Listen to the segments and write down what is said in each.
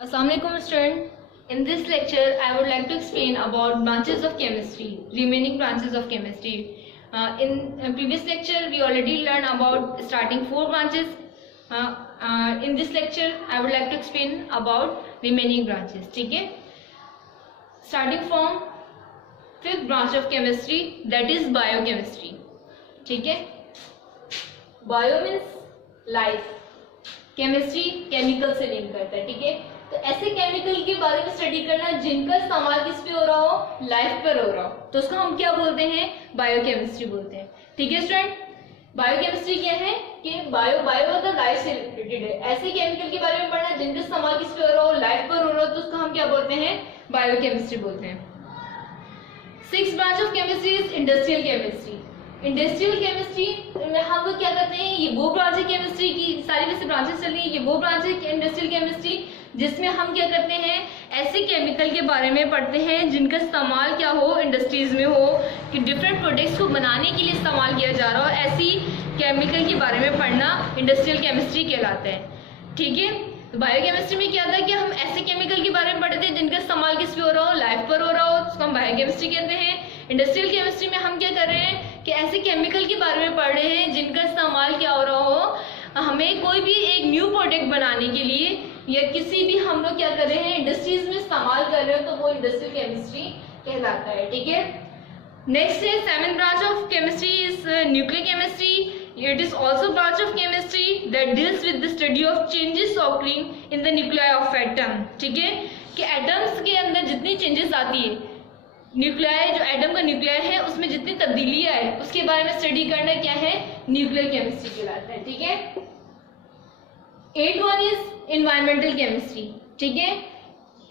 Assalamualaikum student. In this lecture, I would like to explain about branches of chemistry, remaining branches of chemistry. In previous lecture, we already learned about starting 4 branches. In this lecture, I would like to explain about remaining branches. ठीक है? Starting from 5th branch of chemistry, that is biochemistry. ठीक है? Bio means life. Chemistry chemical से link करता है. ठीक है, तो ऐसे केमिकल के बारे में स्टडी करना जिनका इस्तेमाल किस पे हो रहा हो, लाइफ पर हो रहा हो, तो उसको हम क्या बोलते हैं, बायोकेमिस्ट्री बोलते हैं. ठीक है स्टूडेंट, बायोकेमिस्ट्री क्या है कि बायो मतलब लाइफ से रिलेटेड है. ऐसे केमिकल के बारे में पढ़ना जिनका इस्तेमाल किस पे हो रहा हो, लाइफ पर हो रहा हो, तो उसको हम क्या बोलते हैं, बायोकेमिस्ट्री बोलते हैं. 6th branch of chemistry is industrial chemistry. Industrial chemistry में हम लोग क्या करते हैं, ये वो ब्रांच है केमिस्ट्री की, सारी वैसे ब्रांचेस चल रही है, ये वो ब्रांच है इंडस्ट्रियल केमिस्ट्री जिसमें हम क्या करते हैं, ऐसे केमिकल के बारे में पढ़ते हैं जिनका इस्तेमाल क्या हो, इंडस्ट्रीज में हो, कि डिफरेंट प्रोडक्ट्स को बनाने के लिए इस्तेमाल किया जा रहा हो. ऐसी केमिकल के बारे में पढ़ना इंडस्ट्रियल केमिस्ट्री कहलाता है. ठीक है, तो बायोकेमिस्ट्री में क्या था कि हम ऐसे केमिकल के बारे में पढ़ते हैं जिनका इस्तेमाल किस पे हो रहा हो, लाइफ पर हो रहा हो, उसको हम बायोकेमिस्ट्री कहते हैं. इंडस्ट्रियल केमिस्ट्री में हम क्या कर रहे हैं कि ऐसे केमिकल के बारे में पढ़ रहे हैं जिनका इस्तेमाल क्या हो रहा हो, हमें कोई भी एक न्यू प्रोडक्ट बनाने के लिए या किसी भी हम लोग क्या कर रहे हैं, इंडस्ट्रीज में इस्तेमाल कर रहे हो, तो वो इंडस्ट्रियल केमिस्ट्री कहलाता है. ठीक है, नेक्स्ट है 7th branch of chemistry is nuclear chemistry. It is also branch of chemistry that deals with the study of changes occurring in the nuclei of atom. ठीक है, कि एटम्स के अंदर जितनी चेंजेस आती है, न्यूक्लियाई जो एटम का न्यूक्लियाई है उसमें जितनी तब्दीलियां है उसके बारे में स्टडी करना क्या है, न्यूक्लियर केमिस्ट्री कहलाता है. ठीक है, 8th one is environmental chemistry. ठीक है,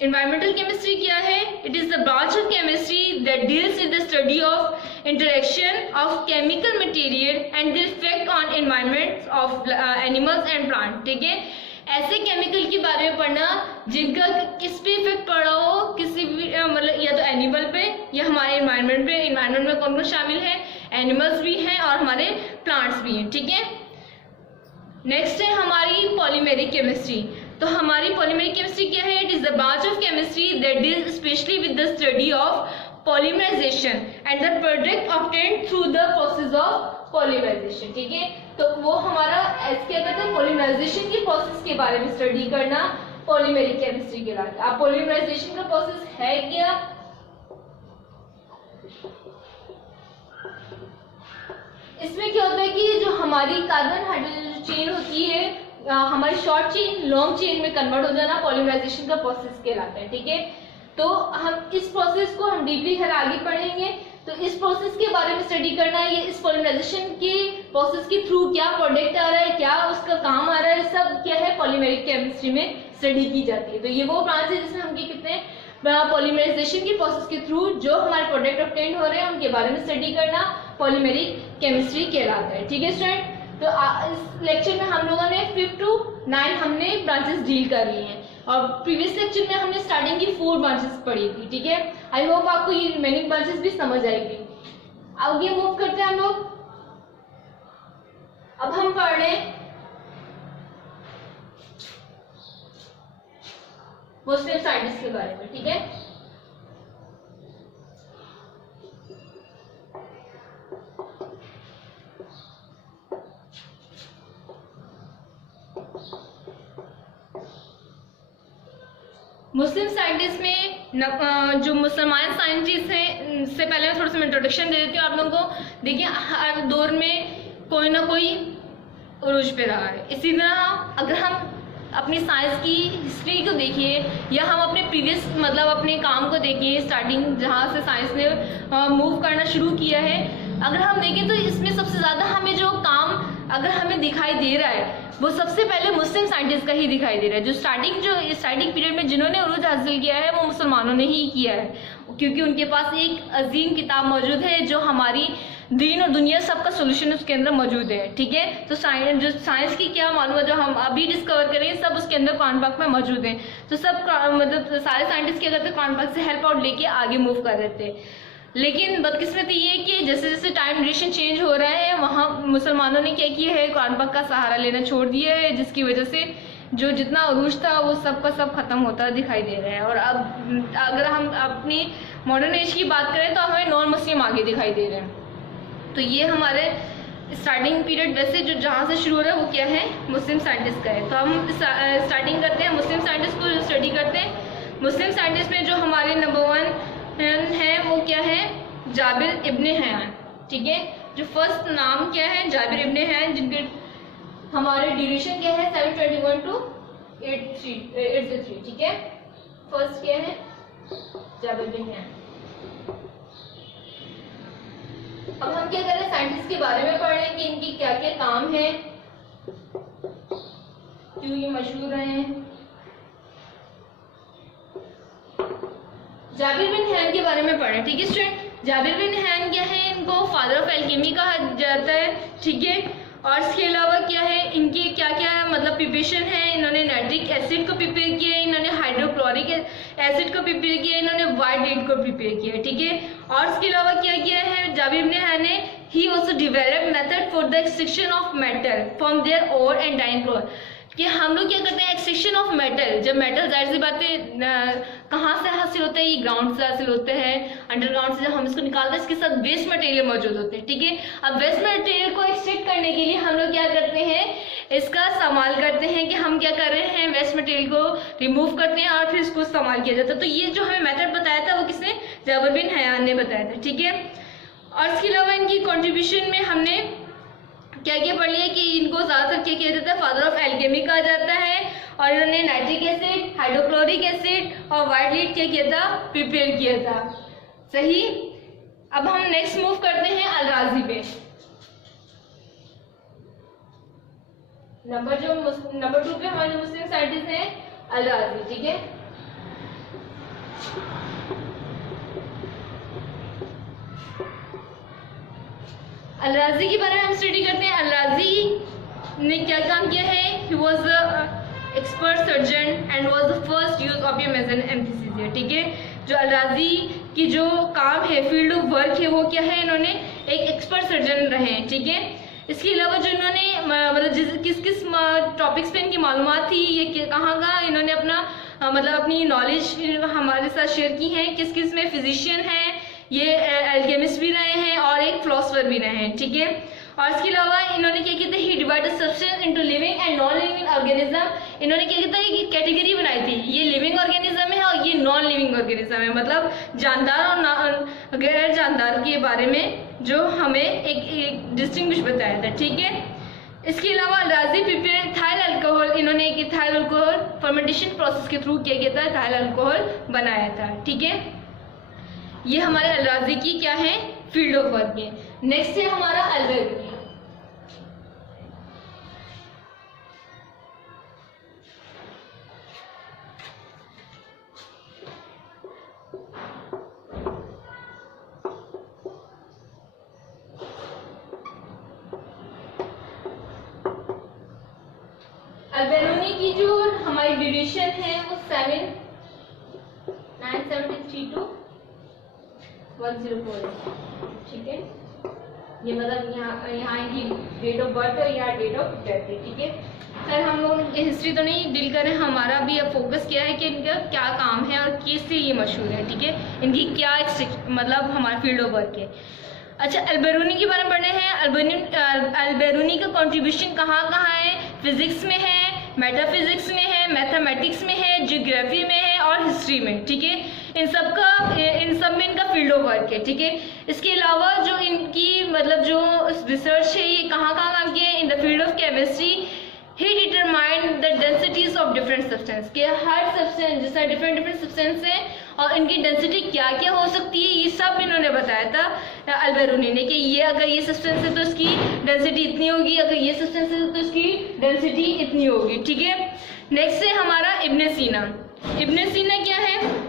एनवायरमेंटल केमिस्ट्री क्या है, it is the branch of chemistry that deals with the study of interaction of chemical material and the effect on environment of animals and plant. ठीक है, ऐसे chemical के बारे में पढ़ना जिनका किस पे इफेक्ट पड़ा हो, किसी भी मतलब या तो एनिमल पे या हमारे एनवायरनमेंट पे. एनवायरनमेंट में कौन कौन शामिल है, एनिमल्स भी हैं और हमारे प्लांट्स भी हैं. ठीक है, नेक्स्ट है हमारी पॉलीमेरिक केमिस्ट्री. तो हमारी पॉलीमेरिक केमिस्ट्री क्या है, it is the branch of chemistry that deals specially with the study of polymerization and the product obtained through the process of polymerization. ठीक है, तो वो हमारा क्या कहते हैं, पॉलीमराइजेशन के प्रोसेस के बारे में स्टडी करना पॉलीमेरिक केमिस्ट्री कहलाता है. अब पॉलीमराइजेशन का प्रोसेस है क्या, इसमें क्या होता है कि जो हमारी कार्बन हाइड्रोजन चेन होती है, हमारी शॉर्ट चेन लॉन्ग चेन में कन्वर्ट हो जाना पॉलीमराइजेशन का प्रोसेस कहलाता है. ठीक है, तो हम इस प्रोसेस को हम डीपली खैर आगे पढ़ेंगे. तो इस प्रोसेस के बारे में स्टडी करना है, ये इस पॉलीमराइजेशन के प्रोसेस के थ्रू क्या प्रोडक्ट आ रहा है, क्या उसका काम आ रहा है, सब क्या है पॉलीमेरिक केमिस्ट्री में स्टडी की जाती है. तो ये वो ब्रांच है जिसमें हम क्या कहते हैं, पॉलीमराइजेशन के प्रोसेस के थ्रू जो हमारे प्रोडक्ट ऑब्टेन हो रहे हैं उनके बारे में स्टडी करना पॉलीमेरिक केमिस्ट्री कहलाता है. ठीक है स्टूडेंट, तो इस लेक्चर में हम लोगों ने 5 to 9 हमने ब्रांचेस डील कर ली हैं और प्रीवियस लेक्चर में हमने स्टार्टिंग की 4 ब्रांचेस पढ़ी थी. ठीक है, आई होप आपको ये रिमेनिंग ब्रांचेस भी समझ आएगी. आगे मूव करते हैं हम लोग. अब हम पढ़ रहे हैं मुस्लिम साइंटिस्ट के बारे में. ठीक है, मुस्लिम साइंटिस्ट में जो मुसलमान साइंटिस्ट हैं, इससे पहले मैं थोड़ा सा इंट्रोडक्शन दे देती हूँ आप लोगों को. देखिए, हर दौर में कोई ना कोई उरूज पे रहा है. इसी तरह अगर हम अपनी साइंस की हिस्ट्री को देखिए या हम अपने प्रीवियस मतलब अपने काम को देखिए, स्टार्टिंग जहाँ से साइंस ने मूव करना शुरू किया है, अगर हम देखें तो इसमें सबसे ज़्यादा हमें जो काम अगर हमें दिखाई दे रहा है वो सबसे पहले मुस्लिम साइंटिस्ट का ही दिखाई दे रहा है. जो स्टार्टिंग पीरियड में जिन्होंने उरूज हासिल किया है वो मुसलमानों ने ही किया है, क्योंकि उनके पास एक अजीम किताब मौजूद है जो हमारी दीन और दुनिया सबका सोल्यूशन उसके अंदर मौजूद है. ठीक है, तो साइंस की क्या मालूम जो हम अभी डिस्कवर करेंगे सब उसके अंदर कुरान पाक में मौजूद है. तो सब मतलब सारे साइंटिस्ट क्या करते हैं, कुरान पाक से हेल्प आउट लेके आगे मूव कर रहे थे. लेकिन बदकिस्मती ये है कि जैसे जैसे टाइम ड्यूरेशन चेंज हो रहा है वहाँ मुसलमानों ने क्या किया है, कुरान पाक का सहारा लेना छोड़ दिया है, जिसकी वजह से जो जितना अरूज था वो सब का सब खत्म होता दिखाई दे रहा है। और अब अगर हम अपनी मॉडर्न एज की बात करें तो हमें नॉन मुस्लिम आगे दिखाई दे रहे हैं। तो ये हमारे स्टार्टिंग पीरियड वैसे जो जहाँ से शुरू हो रहा है वो क्या है, मुस्लिम साइंटिस्ट का है। तो हम स्टार्टिंग करते हैं मुस्लिम साइंटिस्ट को स्टडी करते हैं। मुस्लिम साइंटिस्ट में जो हमारे नंबर 1 है वो क्या है, जाबिर इब्ने हयान। ठीक है, जो फर्स्ट नाम क्या है, जाबिर इब्ने हयान, जिनके हमारे ड्यूरेशन क्या है 721 to 803। ठीक है, फर्स्ट क्या है, जाबिर इब्ने हयान। अब हम क्या कर रहे हैं, साइंटिस्ट के बारे में पढ़ रहे हैं कि इनकी क्या क्या काम है, क्यों ये मशहूर रहे हैं। जाबिर बिन हैन के बारे में पढ़े। ठीक है स्टूडेंट, जाबिर बिन हैन क्या है, इनको फादर ऑफ एल्केमी कहा जाता है। ठीक है, और इसके अलावा क्या है, इनके क्या क्या मतलब प्रिपरेशन है, इन्होंने नाइट्रिक एसिड को प्रिपेयर किया है, इन्होंने हाइड्रोक्लोरिक एसिड को प्रिपेयर किया है, इन्होंने वाइट लीड को प्रिपेयर किया है। ठीक है, और इसके अलावा क्या किया है जाबिर बिन हैन ने, he also developed method for the extraction of metal from their ore and dyeing cloth. कि हम लोग क्या करते हैं, एक्सट्रैक्शन ऑफ मेटल, जब मेटल जाहिर सी बात है कहाँ से हासिल होता है, ये ग्राउंड से हासिल होते हैं, अंडरग्राउंड से जब हम इसको निकालते हैं इसके साथ वेस्ट मटेरियल मौजूद होते हैं। ठीक है, अब वेस्ट मटेरियल को एक्सट्रैक्ट करने के लिए हम लोग क्या करते हैं, इसका इस्तेमाल करते हैं कि हम क्या कर रहे हैं, वेस्ट मटेरियल को रिमूव करते हैं और फिर इसको इस्तेमाल किया जाता है। तो ये जो हमें मेथड बताया था वो किसने, जाबिर बिन हयान ने बताया था। ठीक है, और इसके अलावा इनकी कॉन्ट्रीब्यूशन में हमने क्या क्या पढ़ लिया कि इनको ज़्यादातर क्या किया जाता है, फादर ऑफ एल्केमी कहा जाता है, और इन्होंने नाइट्रिक एसिड, हाइड्रोक्लोरिक एसिड और वाइट लीड क्या किया था, प्रिपेयर किया था। सही, अब हम नेक्स्ट मूव करते हैं अल-राज़ी पे। नंबर 2 पे हमारे मुस्लिम साइंटिस्ट हैं अल-राज़ी। ठीक है, अल-राज़ी के बारे में हम स्टडी करते हैं। अल-राज़ी ने क्या काम किया है, he was the expert surgeon and was the first use of मेजन एनेस्थीसिया। ठीक है, जो अल-राज़ी की जो काम है, फील्ड ऑफ वर्क है, वो क्या है, इन्होंने एक एक्सपर्ट सर्जन रहे हैं। ठीक है, इसके अलावा जो इन्होंने मतलब किस किस टॉपिक्स पे इनकी मालूमात थी, ये कहाँ का इन्होंने अपना मतलब अपनी नॉलेज हमारे साथ शेयर की है, किस किस में फिजिशियन है, ये एल्केमिस्ट भी रहे हैं और एक फिलोसोफर भी रहे हैं। ठीक है, और इसके अलावा इन्होंने क्या किया था, he divided substance into living and non living organism. इन्होंने क्या किया था, एक कैटेगरी बनाई थी, ये लिविंग ऑर्गेनिज्म है और ये नॉन लिविंग ऑर्गेनिज्म है, मतलब जानदार और गैर जानदार के बारे में जो हमें एक डिस्टिंग्विश बताया था। ठीक है, इसके अलावा अल-राज़ी प्रिपेयर इथाइल अल्कोहल, इन्होंने एक इथाइल अल्कोहल फर्मेंटेशन प्रोसेस के थ्रू क्या किया था, इथाइल अल्कोहल बनाया था। ठीक है, ये हमारे अल-राज़ी की क्या है, फील्ड ऑफ वर्क है। नेक्स्ट है हमारा अल-बेरूनी। अल-बेरूनी की जो हमारी ड्यूरेशन है वो 973 to 104 है। ठीक है, ये मतलब यहाँ इनकी डेट ऑफ बर्थ है, यहाँ डेट ऑफ डेथ है। ठीक है सर, हम लोग हिस्ट्री तो नहीं डील कर रहे हैं, हमारा भी अब फोकस क्या है कि इनका क्या काम है और किससे ये मशहूर है। ठीक है, इनकी क्या मतलब हमारा फील्ड ऑफ वर्क है। अच्छा, अल-बेरूनी के बारे में पढ़ने हैं। अल-बेरूनी का कंट्रीब्यूशन कहाँ कहाँ है, फिजिक्स में है, मेटाफिजिक्स में है, मैथमेटिक्स में है, जियोग्राफी में है और हिस्ट्री में। ठीक है, इन सब में इनका फील्ड ऑफ वर्क है। ठीक है, इसके अलावा जो इनकी मतलब जो रिसर्च है ये कहाँ कहाँ काम किया है, in the field of chemistry he determined the densities of different substance, के हर सब्सटेंस जैसा डिफरेंट सब्सटेंस है और इनकी डेंसिटी क्या क्या हो सकती है, ये सब इन्होंने बताया था अल-बेरूनी ने, कि ये अगर ये सब्सटेंस है तो इसकी डेंसिटी इतनी होगी, अगर ये सब्सटेंस है तो इसकी डेंसिटी इतनी होगी। ठीक है, नेक्स्ट है हमारा इब्ने सीना। इब्ने सीना क्या है,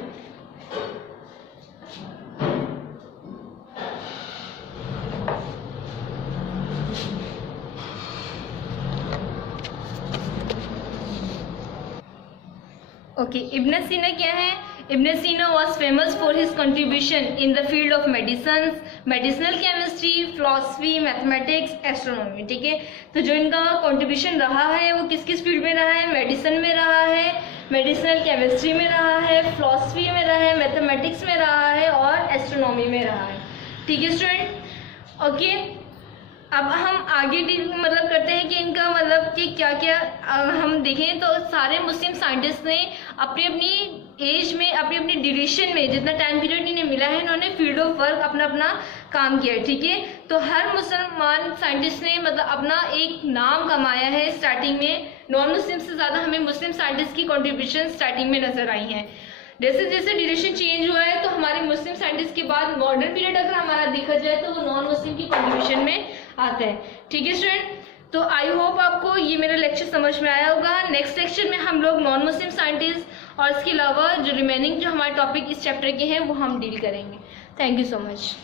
ओके, इब्ने सीना क्या है, इब्ने सीना was famous for his contribution in the field of medicines, medicinal chemistry, philosophy, mathematics, astronomy. ठीक है, तो जो इनका कंट्रीब्यूशन रहा है वो किस किस फील्ड में रहा है? मेडिसिन में रहा है, मेडिसिनल केमिस्ट्री में रहा है, फिलॉसफी में रहा है, मैथमेटिक्स में रहा है और एस्ट्रोनॉमी में रहा है। ठीक है स्टूडेंट, ओके। अब हम आगे मतलब करते हैं कि इनका मतलब कि क्या क्या हम देखें तो सारे मुस्लिम साइंटिस्ट ने अपनी अपनी एज में, अपनी अपनी ड्यूरेशन में, जितना टाइम पीरियड इन्हें मिला है, इन्होंने फील्ड ऑफ वर्क अपना अपना काम किया है। ठीक है, तो हर मुसलमान साइंटिस्ट ने मतलब अपना एक नाम कमाया है स्टार्टिंग में। नॉन मुस्लिम से ज़्यादा हमें मुस्लिम साइंटिस्ट की कॉन्ट्रीब्यूशन स्टार्टिंग में नजर आई हैं। जैसे जैसे ड्यूरेशन चेंज हुआ है तो हमारे मुस्लिम साइंटिस्ट के बाद मॉडर्न पीरियड अगर हमारा देखा जाए तो वो नॉन मुस्लिम की कॉन्ट्रीब्यूशन में आता है। ठीक है स्टूडेंट, तो आई होप आपको ये मेरा लेक्चर समझ में आया होगा। नेक्स्ट लेक्चर में हम लोग नॉन मुस्लिम साइंटिस्ट और इसके अलावा जो रिमेनिंग जो हमारे टॉपिक इस चैप्टर के हैं वो हम डील करेंगे। Thank you so much.